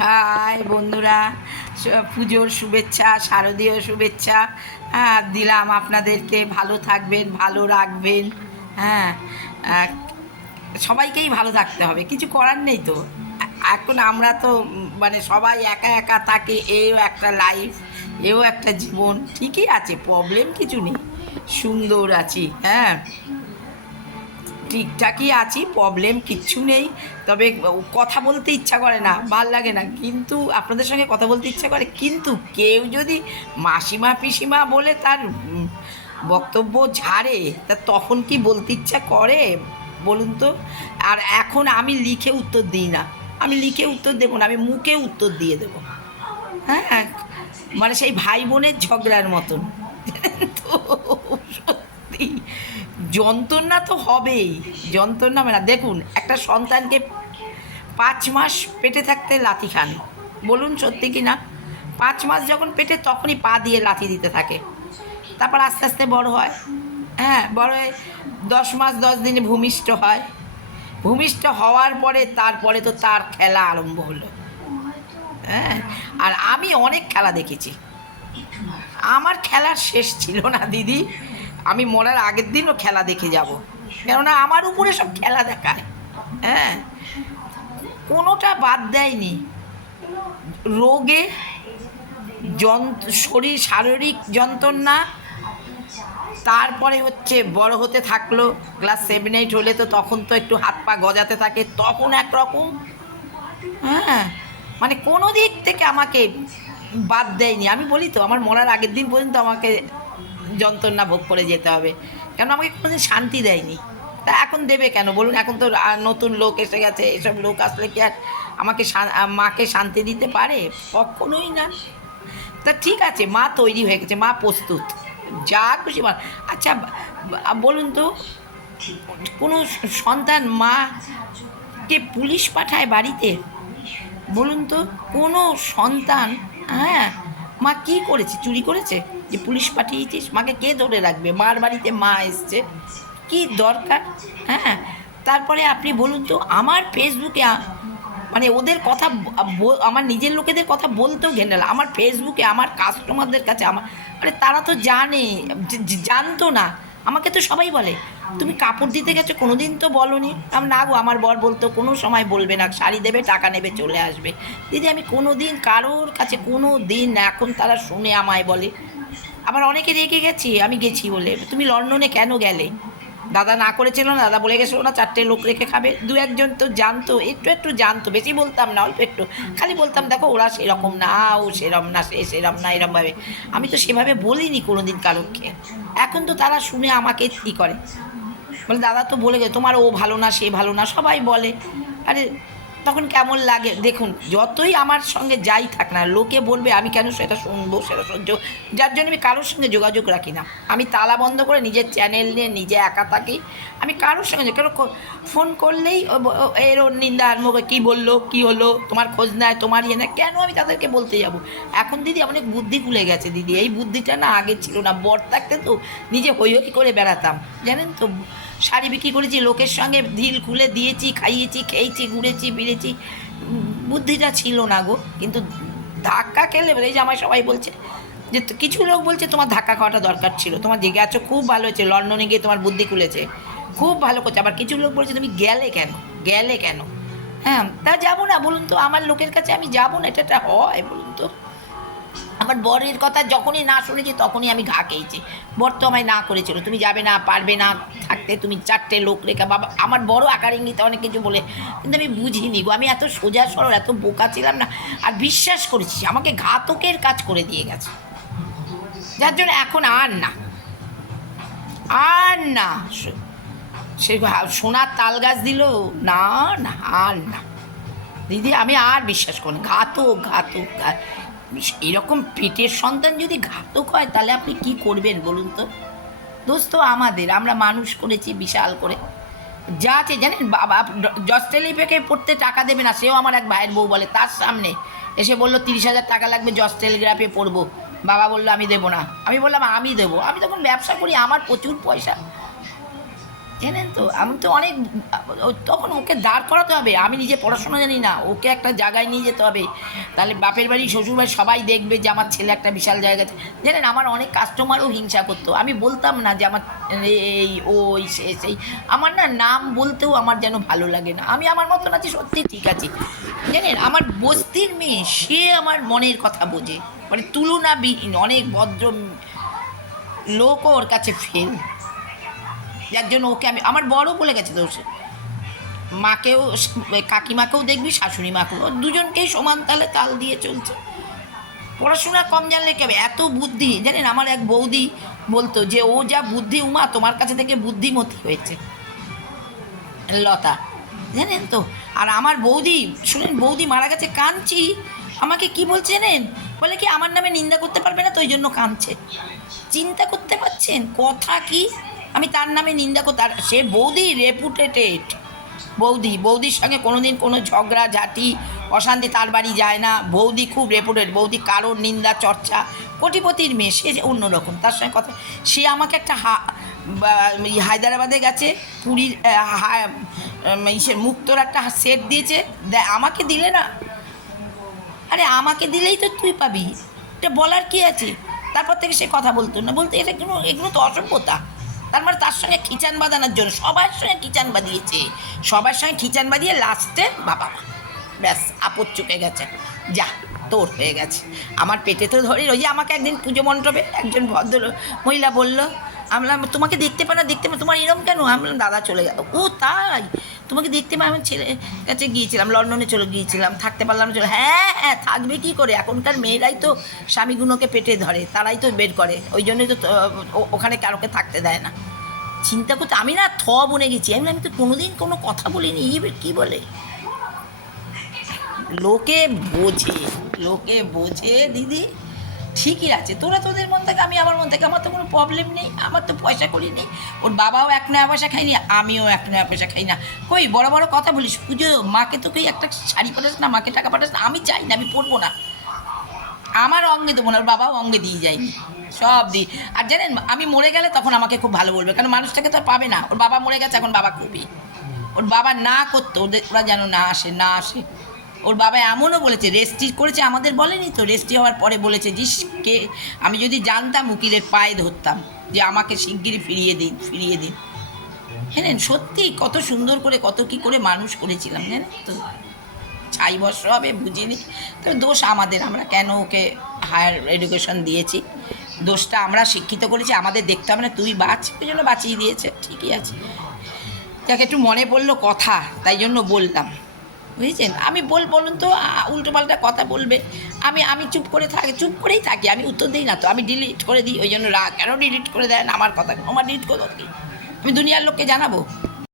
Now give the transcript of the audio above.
High বন্ধুরা পুজোর শুভেচ্ছা, শারদীয় শুভেচ্ছা হ্যাঁ দিলাম আপনাদেরকে, ভালো থাকবেন, ভালো রাখবেন হ্যাঁ সবাইকেই ভালো থাকতে হবে, কিছু করার নেই তো। এখন আমরা তো মানে সবাই একা একা থাকি, এও একটা লাইফ এও একটা জীবন, ঠিকই আছে প্রবলেম কিছু নেই, সুন্দর আছি হ্যাঁ। ঠিকঠাকই আছি প্রবলেম কিচ্ছু নেই। তবে কথা বলতে ইচ্ছা করে না, ভালো লাগে না। কিন্তু আপনাদের সঙ্গে কথা বলতে ইচ্ছা করে, কিন্তু কেউ যদি মাসিমা পিসিমা বলে তার বক্তব্য ঝাড়ে, তা তখন কি বলতে ইচ্ছা করে? বলুন তো। আর এখন আমি লিখে উত্তর দিই না। আমি লিখে উত্তর দেবো না, আমি মুখে উত্তর দিয়ে দেবো। হ্যাঁ? মানে সেই ভাই বোনের ঝগড়ার মতন তো সত্যি যন্ত্রণা তো হবেই। যন্ত্রণা মানে দেখুন, একটা সন্তানকে পাঁচ মাস পেটে থাকতে লাথি খান। বলুন সত্যি কি না? পাঁচ মাস যখন পেটে, তখনই পা দিয়ে লাথি দিতে থাকে। তারপর আস্তে আস্তে বড় হয়। হ্যাঁ বড় হয়ে দশ মাস, দশ দিনে ভূমিষ্ঠ হয়। ভূমিষ্ঠ হওয়ার পরে, তারপরে তো তার খেলা আরম্ভ হলো। হ্যাঁ আর আমি অনেক খেলা দেখেছি। আমার খেলার শেষ ছিল না, দিদি। আমি মরার আগের দিনও খেলা দেখে যাব। কেননা আমার উপরে সব খেলা দেখায়। হ্যাঁ? কোনোটা বাদ দেয়নি। রোগে যন্ত্র, শরীর শারীরিক যন্ত্রণা, তারপরে হচ্ছে বড় হতে থাকল, ক্লাস সেভেন এইট হলে তো তখন তো একটু হাত পা গজাতে থাকে, তখন একরকম। হ্যাঁ? মানে কোনো দিক থেকে আমাকে বাদ দেয়নি। আমি বলি তো, আমার মরার আগের দিন পর্যন্ত আমাকে যন্ত্রণা ভোগ করে যেতে হবে। কেন আমাকে কোনোদিন শান্তি দেয়নি। তা এখন দেবে কেন? বলুন, এখন তো নতুন লোক এসে গেছে, এসব লোক আসলে কি আর আমাকে মাকে শান্তি দিতে পারে? কখনোই না। তা ঠিক আছে, মা তৈরি হয়ে গেছে, মা প্রস্তুত। যা খুশি মা আচ্ছা বলুন তো, কোনো সন্তান মাকে পুলিশ পাঠায় বাড়িতে? বলুন তো, কোনো সন্তান হ্যাঁ মা কি করেছে? চুরি করেছে? যে পুলিশ পাঠিয়েছিস? মাকে কে ধরে রাখবে? মার বাড়িতে মা এসছে। কি দরকার? হ্যাঁ। তারপরে আপনি বলুন তো, আমার ফেসবুকে মানে ওদের কথা আমার নিজের লোকেদের কথা বলতেও লাগে। আমার ফেসবুকে, আমার কাস্টমারদের কাছে, আমার মানে তারা তো জানে জানতো না। আমাকে তো সবাই বলে। তুমি কাপড় দিতে গেছো কোনো দিন তো বলনি। আমি, না গো, আমার বর বলতো, কোনো সময় বলবে না, শাড়ি দেবে, টাকা নেবে, চলে আসবে। দিদি, আমি কোনো দিন কারোর কাছে কোনো দিন না, এখন তারা শুনে আমায় বলে। আবার অনেকে রেগে গেছি, আমি গেছি বলে। তুমি লন্ডনে কেন গেলে? দাদা না করেছিল না, দাদা বলে গেছিল না, চারটে লোক রেখে খাবে। দু একজন তো জানতো, একটু একটু জানতো, বেশি বলতাম না, অল্প একটু। খালি বলতাম, দেখো, ওরা সেরকম না, ও সেরম না, সে সেরম না, এরমভাবে। আমি তো সেভাবে বলিনি কোনো দিন কারোকে। এখন তো তারা শুনে আমাকে কী করে? বলে দাদা তো বলে গেছে তোমার ও ভালো না, সে ভালো না, সবাই বলে। আরে তখন কেমন লাগে? দেখুন, যতই আমার সঙ্গে যাই থাক না, লোকে বলবে, আমি কেন সেটা শুনব, সেটা সহ্য যার জন্য আমি কারোর সঙ্গে যোগাযোগ রাখি না। আমি তালা বন্ধ করে নিজের চ্যানেল নিয়ে নিজে একা থাকি। আমি কারোর সঙ্গে কেন ফোন করলেই এর ওর নিন্দা আর মুখে কী বলল? কী হলো? তোমার খোঁজ নেয় তোমার ইয়ে নেয় কেন আমি তাদেরকে বলতে যাব? এখন দিদি অনেক বুদ্ধি খুলে গেছে দিদি। এই বুদ্ধিটা না আগে ছিল না। বর থাকতে তো নিজে হই হই করে বেড়াতাম। জানেন তো, শাড়ি বিক্রি করেছি, লোকের সঙ্গে ঢিল খুলে দিয়েছি, খাইয়েছি, খেয়েছি, ঘুরেছি উম, বুদ্ধিটা ছিল না গো কিন্তু ধাক্কা খেলে এই যে আমার সবাই বলছে যে কিছু লোক বলছে তোমার ধাক্কা খাওয়াটা দরকার ছিল তোমার যে গেছো খুব ভালো হয়েছে লন্ডনে গিয়ে তোমার বুদ্ধি খুলেছে খুব ভালো করছে। আবার কিছু লোক বলছে তুমি গেলে কেন গেলে কেন? হ্যাঁ তা যাব না বলুন তো আমার লোকের কাছে আমি যাব না এটা একটা হয় বলুন তো। আমার বরের কথা যখনই না শুনেছি তখনই আমি ঘা খেয়েছি। বর তো আমায় না করেছিল। তুমি যাবে না, পারবে না থাকতে। তুমি চারটে লোক রেখা বাবা, আমার বড় আকার ইঙ্গিতে অনেক কিছু বলে, কিন্তু আমি বুঝিনি গো। আমি এত সোজা সরল, এত বোকা ছিলাম না। আর বিশ্বাস করেছি আমাকে ঘাতকের কাজ করে দিয়ে গেছে। যার জন্য এখন আর না। আর না। সে- সোনার তাল গাছ দিল। না না, আর না। দিদি, আমি আর বিশ্বাস করি। ঘাতক ঘাতক ঘা- এরকম পেটের সন্তান যদি ঘাতক হয়, তাহলে আপনি কি করবেন বলুন তো? দোস্ত, আমাদের, আমরা মানুষ করেছি বিশাল করে। যা আছে, জানেন, বাবা জস্টেলিপেকে পড়তে টাকা দেবে না, সেও আমার এক ভাইয়ের বউ বলে, তার সামনে এসে বলল, তিরিশ হাজার টাকা লাগবে, জজ টেলিগ্রাফে পড়ব। বাবা বলল, আমি দেবো না। আমি বললাম, আমি দেবো। আমি তখন ব্যবসা করি, আমার প্রচুর পয়সা। জানেন তো? আমি তো অনেক, তখন ওকে দাঁড় করাতে হবে। আমি নিজে পড়াশোনা জানি না। ওকে একটা জায়গায় নিয়ে যেতে হবে। তাহলে বাপের বাড়ি শ্বশুর বাড়ি সবাই দেখবে যে আমার ছেলে একটা বিশাল জায়গাতে জানেন, আমার অনেক কাস্টমারও হিংসা করতো। আমি বলতাম না যে আমার এই ওই সে, সেই। আমার না নাম বলতেও আমার যেন ভালো লাগে না। আমি আমার মতন আছি, সত্যি ঠিক আছে। জানেন, আমার বস্তির মেয়ে, সে আমার মনের কথা বোঝে। মানে তুলনাবিহীন, অনেক ভদ্র লোকও ওর কাছে ফেল যার জন্য ওকে আমি, আমার বড়ও বলে গেছে তো সে। মাকেও, কাকিমাকেও দেখবি শাশুড়ি মাকেও দুজনকেই সমান তালে তাল দিয়ে চলছে। পড়াশোনা কম জানলে কি হবে এত বুদ্ধি। জানেন, আমার এক বৌদি বলতো যে, ও যা বুদ্ধি উমা, তোমার কাছে থেকে বুদ্ধিমতী হয়েছে। লতা। জানেন তো? আর আমার বৌদি, শুনেন, বৌদি মারা গেছে কাঁদছি। আমাকে কি বলছে জানেন? বলে কি, আমার নামে নিন্দা করতে পারবে না, তো ওই জন্য কাঁদছে। চিন্তা করতে পারছেন? কথা কি? আমি তার নামে নিন্দা করতে আর সে বৌদি রেপুটেটেড বৌদি, বৌদির সঙ্গে কোনোদিন কোনো ঝগড়া, ঝাঁটি, অশান্তি তার বাড়ি যায় না। বৌদি খুব রেপুটেড বৌদি কারোর নিন্দা, চর্চা কোটিপতির মেয়ে। সে যে অন্যরকম তার সঙ্গে কথা সে আমাকে একটা হা হায়দ্রাবাদে গেছে। পুরীর ইসের মুক্তর একটা সেট দিয়েছে। আমাকে দিলে না। আরে আমাকে দিলেই তো তুই পাবি। এটা বলার কি আছে? তারপর থেকে সে কথা বলতো না। বলতে, এটা এগুলো এগুলো তো অসভ্যতা। তার মানে তার সঙ্গে খিচান বাঁধানোর জন্য। সবার সঙ্গে খিচান বাঁধিয়েছে। সবার সঙ্গে খিচান বাঁধিয়ে লাস্টে বাবা মা। ব্যাস, আপদ চুকে গেছে। যা, তোর হয়ে গেছে। আমার পেটে তো ধরি ওই যে আমাকে একদিন পুজো মণ্ডপে একজন ভদ্র মহিলা বলল আমি বললাম, তোমাকে দেখতে না দেখতে পাই তোমার এরম কেন? আমি বললাম দাদা চলে গেল। ও তাই? তোমাকে দেখতে পাই আমার ছেলে কাছে গিয়েছিলাম লন্ডনে চলে গিয়েছিলাম থাকতে পারলাম চলে। হ্যাঁ হ্যাঁ থাকবে কী করে? এখনকার মেয়েরাই তো স্বামীগুলোকে পেটে ধরে তারাই তো বের করে। ওই জন্যই তো ওখানে কারোকে থাকতে দেয় না। চিন্তা করতে আমি না থ বনে গেছি। আমি আমি তো কোনোদিন কোনো কথা বলিনি। এবার কী বলে? লোকে বোঝে লোকে বোঝে দিদি। ঠিকই আছে তোরা তোদের মন থেকে, আমি আমার মন থেকে, আমার তো কোনো প্রবলেম নেই, আমার তো পয়সা করি নেই। ওর বাবাও এক নয়া পয়সা খাইনি আমিও এক নয়া পয়সা খাই না। কই, বড় বড় কথা বলিস, পুজো, মাকে তো কই একটা শাড়ি পাঠাস না, মাকে টাকা পাঠাস না, আমি চাই না, আমি পরবো না। আমার অঙ্গে দেবো না, ওর বাবাও অঙ্গে দিয়ে যায়নি সব দিই আর জানেন, আমি মরে গেলে তখন আমাকে খুব ভালো বলবে, কারণ মানুষটাকে তো আর পাবে না। ওর বাবা মরে গেছে, এখন বাবা খুবই ওর বাবা না করতো, ওদের, ওরা যেন না আসে না আসে। ওর বাবা এমনও বলেছে, রেস্টি করেছে আমাদের বলেনি তো, রেস্টি হওয়ার পরে বলেছে, জিস কে, আমি যদি জানতাম উকিলের পায়ে ধরতাম, যে আমাকে শিগগিরই ফিরিয়ে দিন ফিরিয়ে দিন। হ্যাঁ সত্যি কত সুন্দর করে কত কি করে মানুষ করেছিলাম, জানেন তো? ছাই বর্ষ হবে বুঝিনি তো দোষ আমাদের, আমরা কেন ওকে হায়ার এডুকেশন দিয়েছি? দোষটা আমরা শিক্ষিত করেছি, আমাদের দেখতে হবে না, তুই বাঁচ, ওই জন্য বাঁচিয়ে দিয়েছে, ঠিকই আছে। যাকে, একটু মনে পড়ল কথা, তাই জন্য বললাম। বুঝেছেন? আমি বল, বলুন তো উল্টো পাল্টা কথা বলবে। আমি আমি চুপ করে থাকি, চুপ করেই থাকি, আমি উত্তর দিই না তো, আমি ডিলিট করে দিই, ওই জন্য রাগ। কেন ডিলিট করে দেন? আমার কথা, আমার ডিলিট করে কি? আমি দুনিয়ার লোককে জানাব?